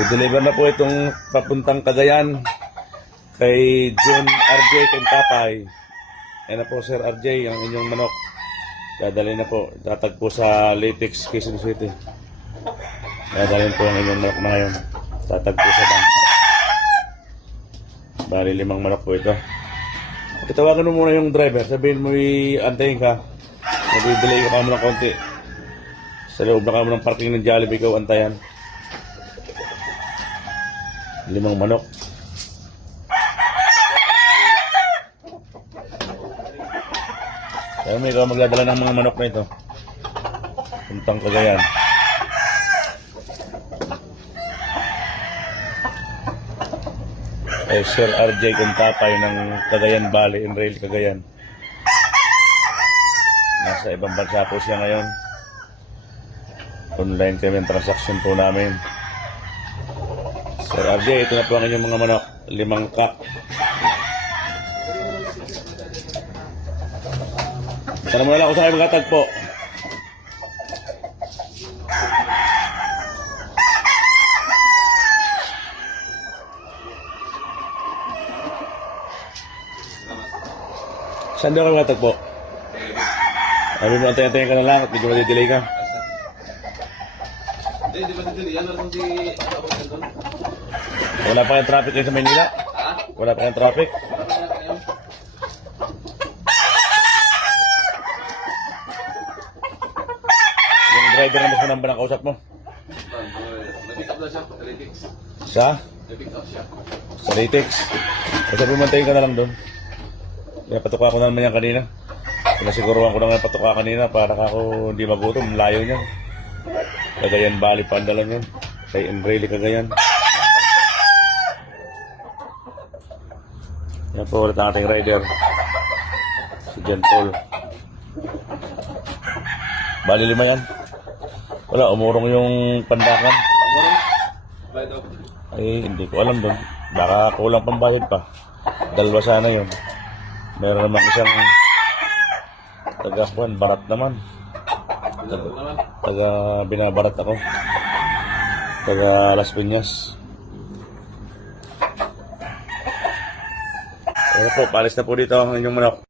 I-deliver na po itong papuntang Cagayan kay John RJ Kentapay. Yan na po, Sir RJ, ang inyong manok. Dadalhin na po. Tatagpo sa Latex, Quezon City. Dadalhin po ang inyong manok na ngayon. Tatagpo sa bank. Bali 5 manok po ito. Itawagan mo muna yung driver. Sabihin mo antayin ka. Nag-delay ka mo ng konti. Sa loob na kamo ng parking ng Jollibee ko antayan. 5 manok. Kaya may ikaw magdadala ng mga manok na ito. Puntang Cagayan. Kay Sir RJ Kentapay ng Cagayan Valley in Rail Cagayan. Nasa ibang bansa po siya ngayon. Online kami ang transaction po namin. Sir RJ, ito na po ang inyong mga manok. 5 kak. Sana mo na lang ako sa kayo magkatagpo. Saan daw ka magkatagpo? Sabi mo, antayin-antayin ka na lang at medyo madidelay ka. Di ba dito yan? Ano si... Wala pa kayong traffic kayo sa Maynila? Wala pa kayong traffic? Yung driver na mas manamba ng kausap mo? Nag-pick up na siya. Latex. Sa? Nag-pick up siya. Sa Latex? Kasi pumantayin ka na lang doon. Kaya patuka ko na naman yan kanina. Pinasiguruhan ko na nga patuka kanina para ako hindi magutom. Layo niya. Cagayan Valley pa ang dala niyan. Kay Enreli Cagayan. Yan po ulit ang ating rider. Si John Paul. Bali 5 yan. Wala, umurong yung pandakan. Bayad ako. Ay, hindi ko alam doon. Baka kulang pambayad pa. 2 sana yun. Meron naman isang taga-Juan, barat naman. Taga binabarat ako. Taga Las Piñas. Ayan po, palis na po dito ang inyong manok.